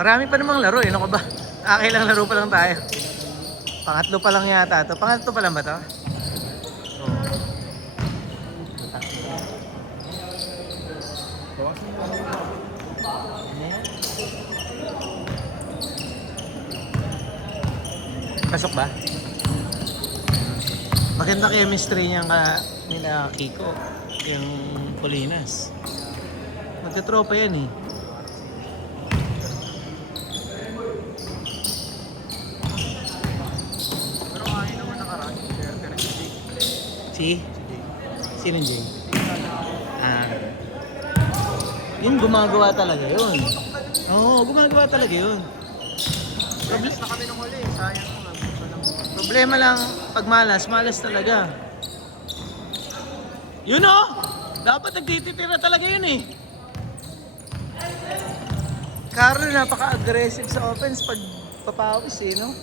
Marami pa namang laro eh. Ano ka ba? Lang laro pa lang tayo. Pangatlo pa lang yata to. Pangatlo pa lang ba to? Pasok ba? Maganda chemistry niya nila Kiko. Yung Polinas. Magkatropa yan eh. Pero kaya naman nakaraan. Si? Sinong Jay? Yun gumagawa talaga yun. Oo, gumagawa talaga yun. Malas na kami nung huli. Sayang naman. Problema lang, pag malas talaga. Yun o! Dapat nagtititira talaga yun eh. Carlo napaka-aggressive sa offense pag papawis eh, no?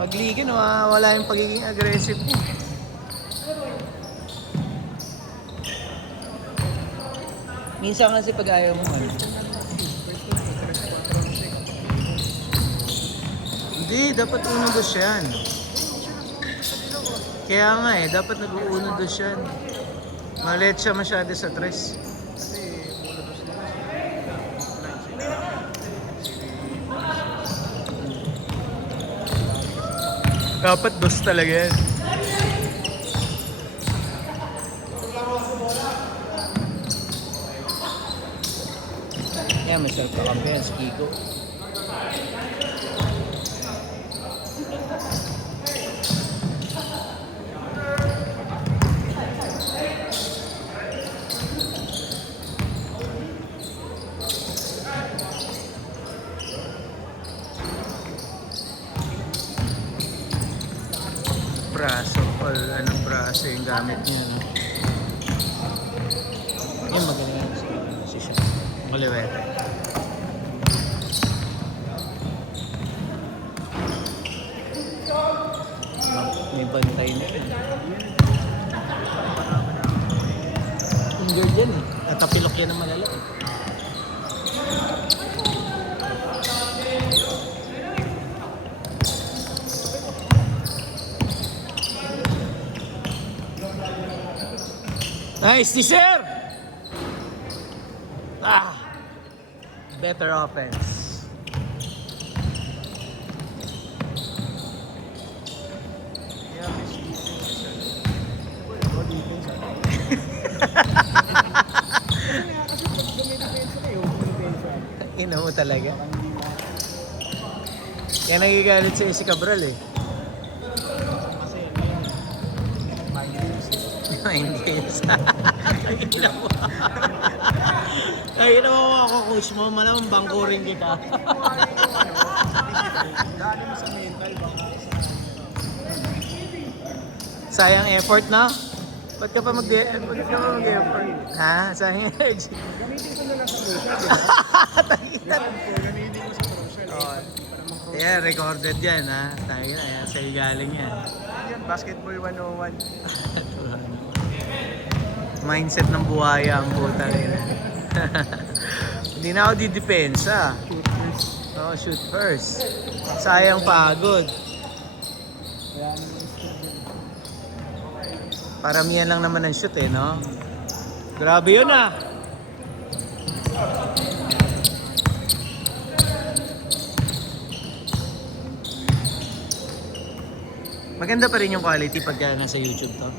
Pag liga, wala yung pagiging aggressive niya. Minsan kasi pag ayaw mo ano. Hindi, dapat uno-dos yan. Kaya nga eh, dapat nag-uno-dos yan. Malit siya masyado sa tres. Dapat dos talaga yan. Yan, may self-kakampi yan, si Kiko. Braso, anong braso yung gamit niya, no? Yung magaling yan si siya. Maliwete. May bantay na yun. Injured yan eh. Natapilok yan ng malala eh. Nice, sir! Better offense. Yeah, miss defense. O defense. Kasi pag dumidepensa kayo, dumidepensa. Ina mo talaga. Kaya nagigalit siya si Cabral eh. Kasi Mind games. Ina mo. Ay, ina mo ako, coach mo. Malamang bangko rin kita. dali mo sa mental, baka Sayang effort na. Ba't ka pa mag-effort? Ha? Sayang energy. gamitin ko na lang sa social. Tagitan. Gamitin ko sa social. Yeah, recorded yan ha. Tayo na yan. Sa'yo galing yan. Yan, basketball 101. Mindset ng buhaya ang puta rin. Hindi na ako didepensa. No, shoot first. Sayang pagod. Paramihan lang naman ang shoot eh, no? Grabe yun ah. Maganda pa rin yung quality pagka nasa YouTube to.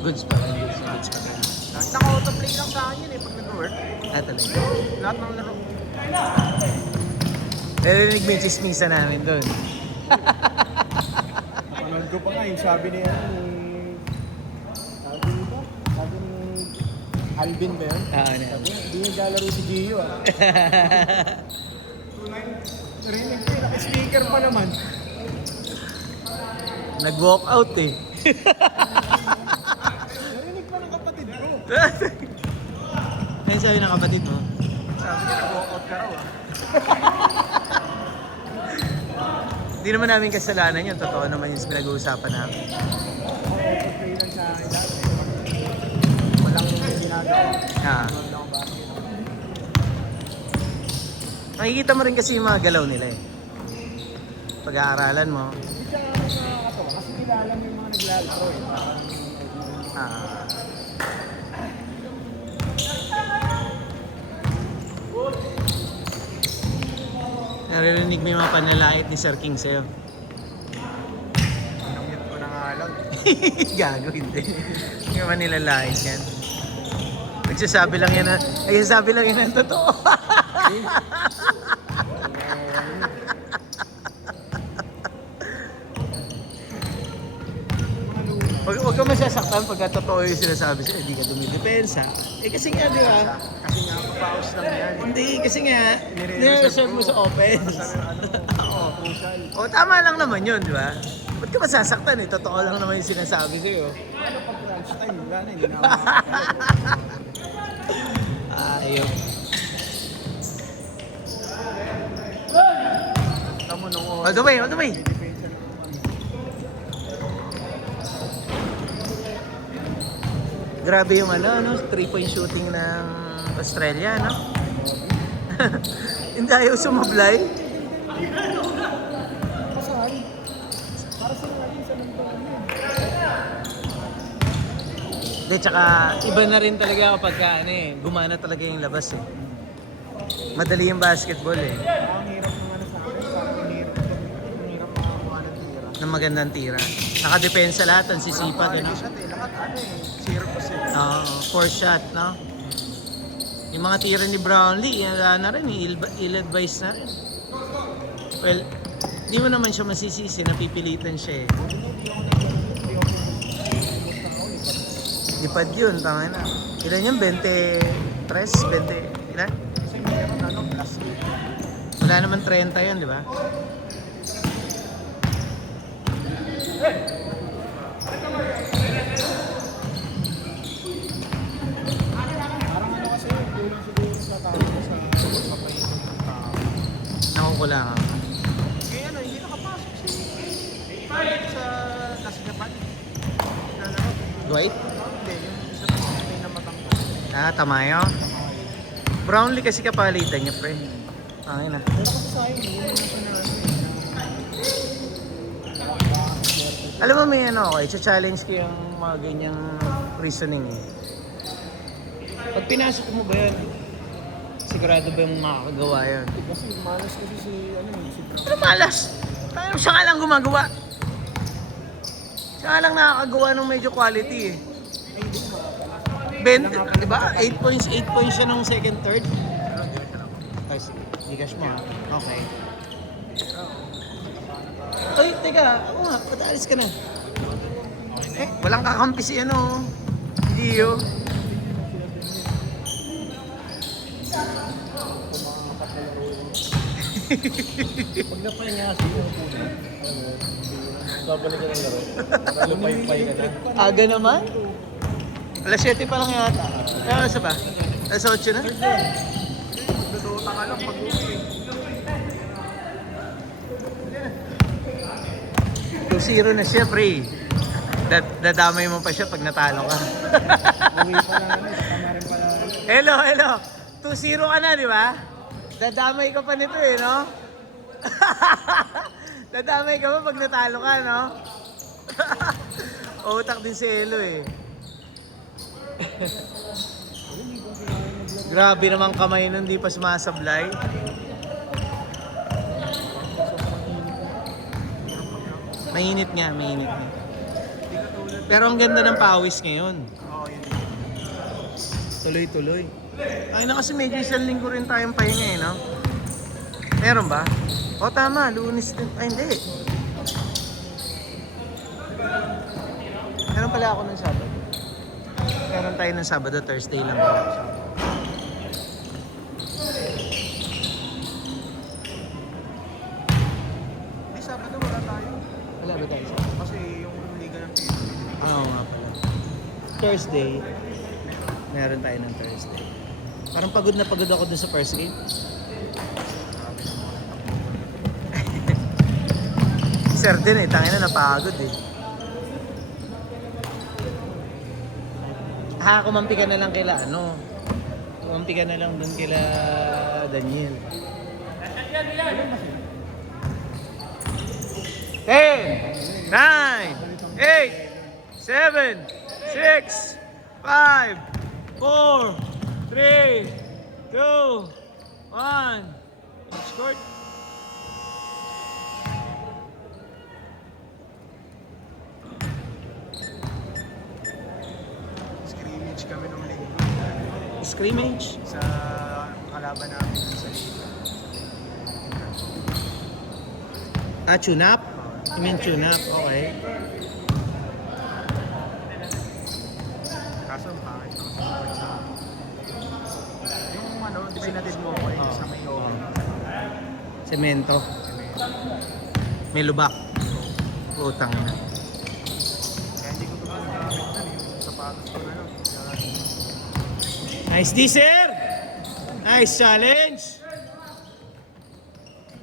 Goods pa rin. Goods pa rin. Naka-autoplay lang sa akin yun eh, pag nag-work. Talaga. Lahat ng laro. Narinig mo yung chismisa namin doon. Panood ko pa nga yung sabi niya, sabi ni Alvin ba yun? Oo na. Sabi niya, hindi niya galaro si Gio ah. Narinig ko yun, naka-speaker pa naman. Nag-walk out eh. Narinig pa ng kapatid ko. Ano sabi ng kapatid mo? Sabi niya, nag-walk out ka raw ah. Hindi naman namin kasalanan yun. Totoo naman yung pinag-uusapan namin. Autoplay lang sa akin dati. Walang ginagawa. Ah. Walang basket. Makikita mo rin kasi yung mga galaw nila eh. Pag-aaralan mo. Hindi siya nakakatawa kasi kilala mo yung mga naglalaro eh. Ah. Naririnig mo yung mga panlalait ni Sir King sa'yo. Pinamute ko na nga lang. Gago, hindi. Hindi naman nilalait yan. Nagsasabi lang yan na, nagsasabi lang yan ang totoo. Huwag ka masasaktan pagka totoo yung sinasabi sa'yo, hindi ka dumidepensa. Eh kasi nga, di ba? Kasi nga papaus lang yan. Hindi, kasi nga, nire-reserve mo sa offense. Oo, crucial. O, tama lang naman yun, di ba? Ba't ka masasaktan eh? Totoo lang naman yung sinasabi sa'yo. Ano pag crunch time? Wala na, hindi na ako makakalagot. Ayun. Tamo nung All the way, all the way. depensa ng Grabe yung ano, 3-point shooting ng Australia, no? Hindi ayaw sumablay. Kasal. Para sa natin sa nagtawag yun. Hindi, tsaka iba na rin talaga kapag ano eh, gumana talaga yung labas eh. Madali yung basketball eh, Ang hirap ng ano sa akin, parang ang hirap makakuha ng tira. ng magandang tira. Nakadepensa lahat, ang sisipag, ano? Shot eh, lahat ano eh, 0%. Oo, 4 shot, no? Yung mga tira ni Brownlee, yan na rin, ill-advise na rin. Well, di mo naman siya masisisi, napipilitan siya eh. Lipad yun, tama na. Ilan yun? 23? 20? Ilan? Kasi meron ano, plus Wala naman 30 yun, di ba? parang ano kasi, kulang siguro sa tao sa papayin ng tao. Nakukulangan. Kaya ano, hindi nakapasok si sa Las Japan. Lalaro. Dwight? Hindi, yung isa na may namatanggal. Tamayo. Brownlee kasi kapalitan niya, pre. Ayun na. Pero kasi sa akin, yun yung sinabi. Alam mo may ano ako, i-challenge ko yung mga ganyang reasoning eh. Pag pinasok mo ba yan, sigurado ba yung makakagawa yan? Kasi malas kasi si, ano eh, si Brown. Ano malas? Tayo siya nga lang gumagawa. Siya nga lang nakakagawa ng medyo quality eh. Ay, hindi mo. 20, di ba? 8 points siya nung second, third. Ay, sige. Gigas mo ha. Okay. Ay, teka. Ako nga, patalis ka na. Eh, walang kakampi si ano. Gio. Pag napahinga kasi yung puno, babalik ka ng laro. Lumipay ka na. Aga naman. Alas 7 pa lang yata. Kaya sa ba? Alas 8 na? Magdodota ka lang pag-uwi. 2-0 na siya, pre. Dadamay mo pa siya pag natalo ka. Uwi pa lang, tama rin pala. Hello, hello. 2-0 ka na, di ba? Dadamay ka pa nito eh, no? Dadamay ka pa pag natalo ka, no? Utak din si Elo eh. Grabe namang kamay nun, di pa sumasablay. Mainit nga, mainit nga. Pero ang ganda ng pawis ngayon. Oo, yun. Tuloy-tuloy. Ay na kasi medyo isang linggo rin tayong pahinga eh, no? Meron ba? O tama, Lunes din. Ay hindi. Meron pala ako ng Sabado. Meron tayo ng Sabado, Thursday lang pala. May Sabado wala tayo. Wala ba tayo? Kasi yung Liga ng Pilipinas. Oo nga pala. Thursday. Meron tayo ng Thursday. Parang pagod na pagod ako dun sa first game. Sir din eh, tangina napagod eh. Kumampi ka na lang kila ano. Kumampi ka na lang dun kila Daniel. 10, 9, 8, 7, 6, 5, 4, 3, 2, 1. Next court. Scrimmage kami nung linggo Scrimmage. sa kalaban namin sa liga. Tune up? You mean tune up? Okay. Kaso bakit ako support sa yung ano, di ba inatid mo ako yung sa may oven? Semento. May lubak. Utang na. Kaya hindi ko ito gamit na yung sapatos ko na yun. Nice D, sir! Nice challenge!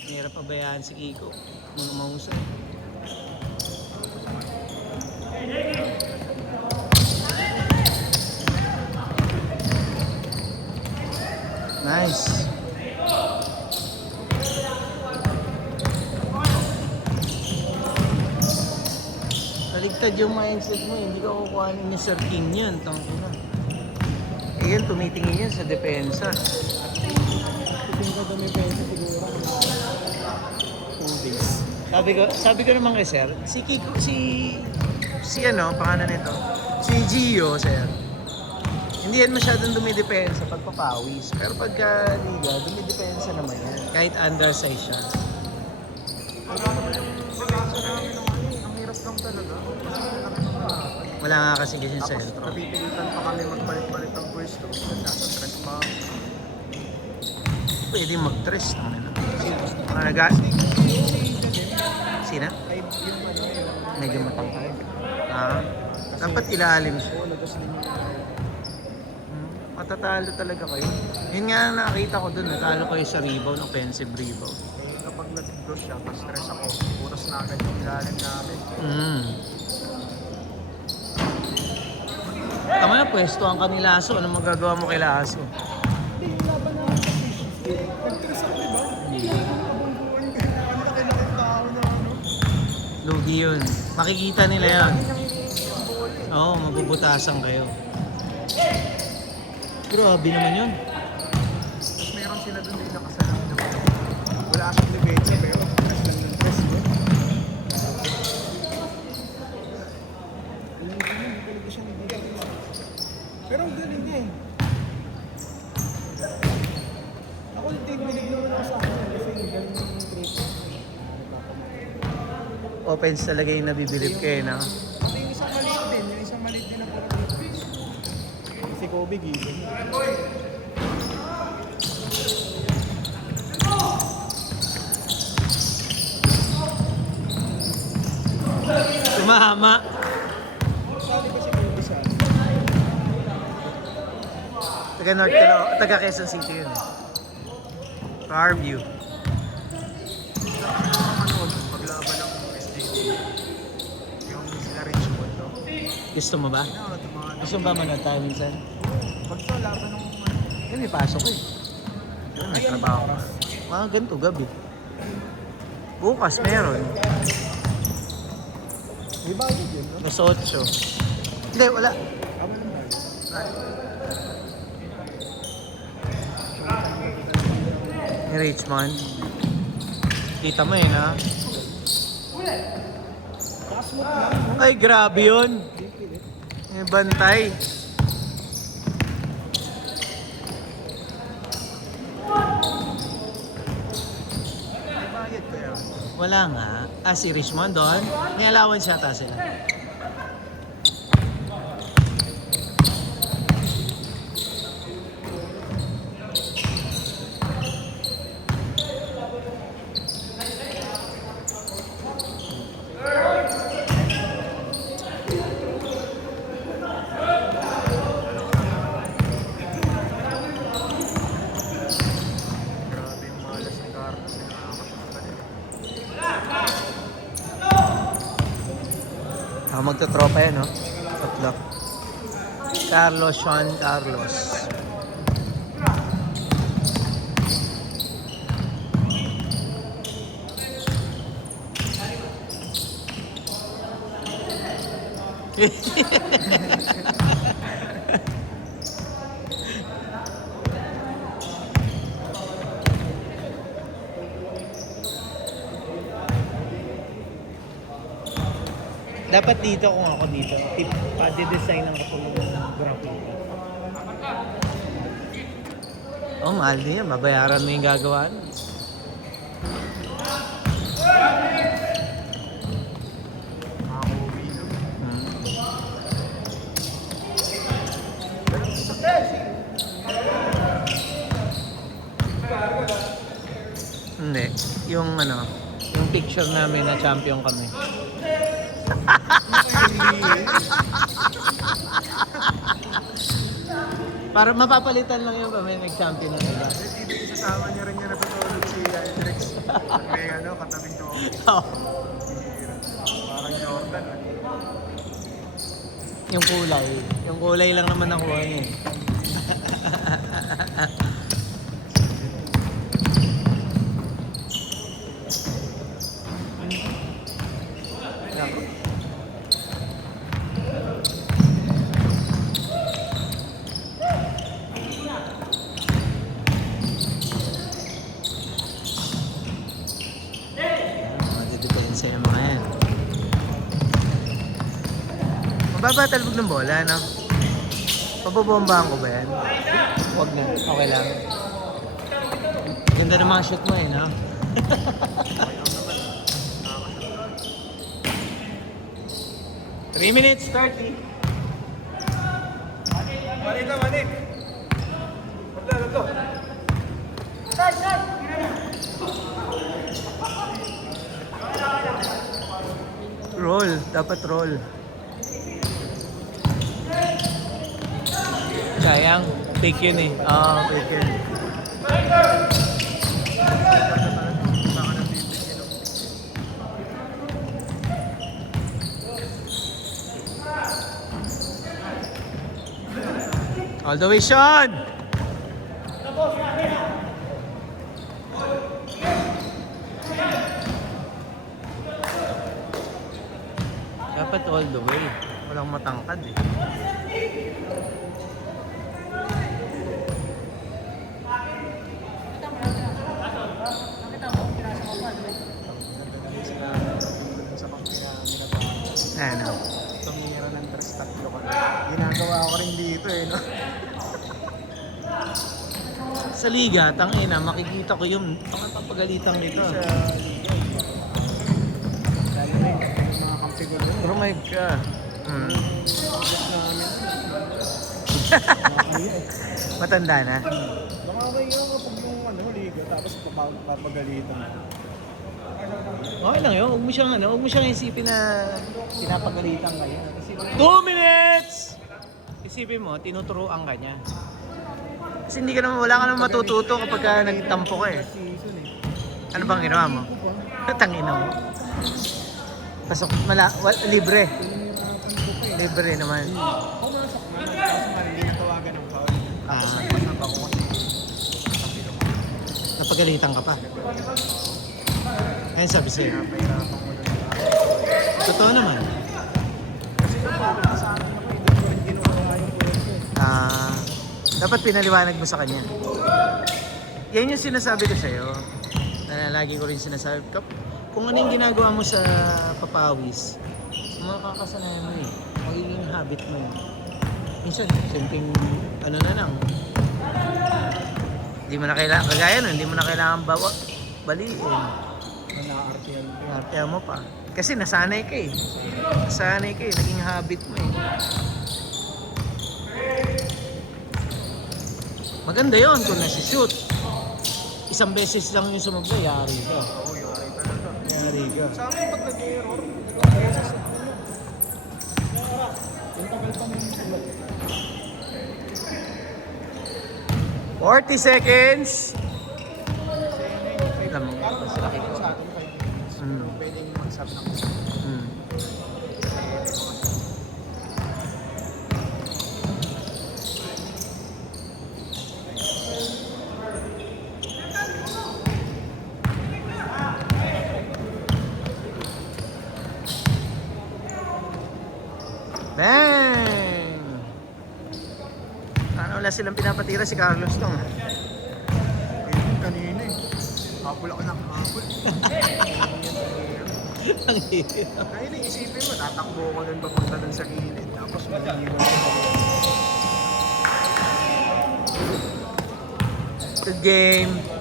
Hirap pabayaan si Kiko. Mga mahusay. Nice. Baligtad yung mindset mo, hindi ka kukuha ni Sir King yun. Tangina. Eh yun, tumitingin yan sa depensa. Tingin ko dami pa yun siguro. 2 days. Sabi ko naman kay Sir, si Kiko, si ano, pangalan nito, si Gio, Sir. Hindi yan masyadong dumidepensa pag papawis. Pero pagka liga, dumidepensa naman yan. Kahit undersize siya. Ang hirap lang talaga. Wala nga kasi kasi sa Tapos sentro. napipilitan pa kami magbalik-balik ng pwesto. Nasa stress pa. Pwede mag-dress naman. Mga naga... Sina? Ay, yung ano, yung... Medyo matangkay. Ah, dapat ilalim siya. Oo, lagas din yung... Matatalo talaga kayo. Yun nga ang nakita ko dun, natalo kayo sa rebound, offensive rebound. Eh, kapag nag-blow siya, pa-stress ako. Puros na agad yung ilalim namin. Tama na, pwesto ang kanilaso. Anong magagawa mo kay Laso? Hindi, yung laban namin sa fish. Nag-stress ako, di ba? Ang laki-laki tao na ano. Lugi yun. Makikita nila yan. Oo, mabubutasan kayo. Grabe naman yun. Tapos meron sila doon din nakasalang na wala siyang depensa pero stress lang ng stress mo. Alam mo naman, hindi talaga siya nabigay. Pero ang galing niya eh. Ako nagtibilig naman ako sa akin kasi ang galing ng trip. Offense talaga yung nabibilip kayo, no? Kasi yung isang maliit din, yung isang maliit din ang pala trip. Si Kobe given. Tumahama. Sabi ko si Kobe sa akin. Taga North Carolina, taga Quezon City yun. Fairview. Manood, paglaban ng SJD. Yung sila Richmond, no? Gusto mo ba? Ano, tumahan. Gusto mo ba manood tayo minsan? Pag sa laban ng Yan, may pasok eh. Yan, may trabaho ka. Mga ganito, gabi. Bukas meron. May bayad yun, no? Mas 8. Hindi, wala. Tama ng bayad. Ni Richmond. Kita mo yun, ha? Ay, grabe yun. May bantay. May bayad kaya. Wala nga. Ah, si Richmond doon. May allowance yata sila. Grabe yung malas ni Carlos. Nakakasaktan eh. Ako magtotropa yan, no? Tatlo. Carlos, Juan Carlos. Dapat dito kung ako dito. Pa-design ng ako yung graphic. Oh, mahal din yan. Mabayaran mo yung gagawa. Hindi. Yung ano, yung picture namin na champion kami. Para mapapalitan lang yung kami nag-champion ng iba. Isasama niya rin niya natutulog si Hendrix. May ano, katabing ko. Oh, Parang Jordan. yung kulay. Yung kulay lang naman nakuha niya. Eh. Nako. Madidepensa yung mga yan. Mababa talbog ng bola, no? Pabobombahan ko ba yan? Huwag na, okay lang. Ganda ng mga shoot mo eh, no? Three minutes, 30. Balik ka, balik! Lagdo! Roll, dapat roll. Sayang, fake yun eh. Oo, fake yun. All the way, Sean! Dapat all the way. Walang matangkad eh. Ano? Tumira ng tres tatlo ka. Ginagawa ko rin dito eh, no? Sa liga, tangina, makikita ko yung pangapapagalitan nito. Sa liga. Lalo na yung mga kampi ko doon. Oh my God. Just namin. Matanda na. Baka okay nga kapag yung ano, liga, tapos papagalitan. Okay lang yun. Huwag mo siyang isipin na pinapagalitan ka niya. 2 minutes! Isipin mo, tinuturuan ka niya. Kasi hindi ka naman, wala ka naman matututo kapag ka nagtampo ka eh. Season eh. Ano bang ginawa mo? Tangina mo. Pasok, libre. Libre naman. Pumasok naman, tapos hindi natawagan ng foul. Tapos nagpasap ako kasi kapilo ko. Napagalitan ka pa. Ayun sabi sa'yo. Napahirapan ko doon. Totoo naman. Kasi kapag sa akin ako, hindi ko rin ginawa yung pwede. Dapat pinaliwanag mo sa kanya. Yan yung sinasabi ko sa'yo. Na lagi ko rin sinasabi. Kung ano yung ginagawa mo sa papawis, makakasanayan mo eh. Magiging habit mo eh. Minsan, simpleng ano na lang. Hindi mo na kailangan, kagaya nun, hindi mo na kailangan baliin. Na-RTL ko. Artehan mo pa. Kasi nasanay ka eh. Nasanay ka eh. Naging habit mo eh. Maganda yon kung nasi-shoot. Isang beses lang yung sumabla, yari ka. Oo, yun ay talaga. Yari ka. Sa akin, pag nag-error, kaya sa ano. Yung tagal pa ng sulat. 40 seconds! Wait lang, Parang kasi nakikita. sa atin, 5 minutes. Mm. Pero pwedeng mag-sub ng isa. Hmm. Bang! Sana wala silang pinapatira si Carlos tong. Kanina eh. Kapul ako ng kapul. Ang hirap. Kanina isipin mo, tatakbo ko nun papunta dun sa gilid. Tapos mag-iwan ko. Good game.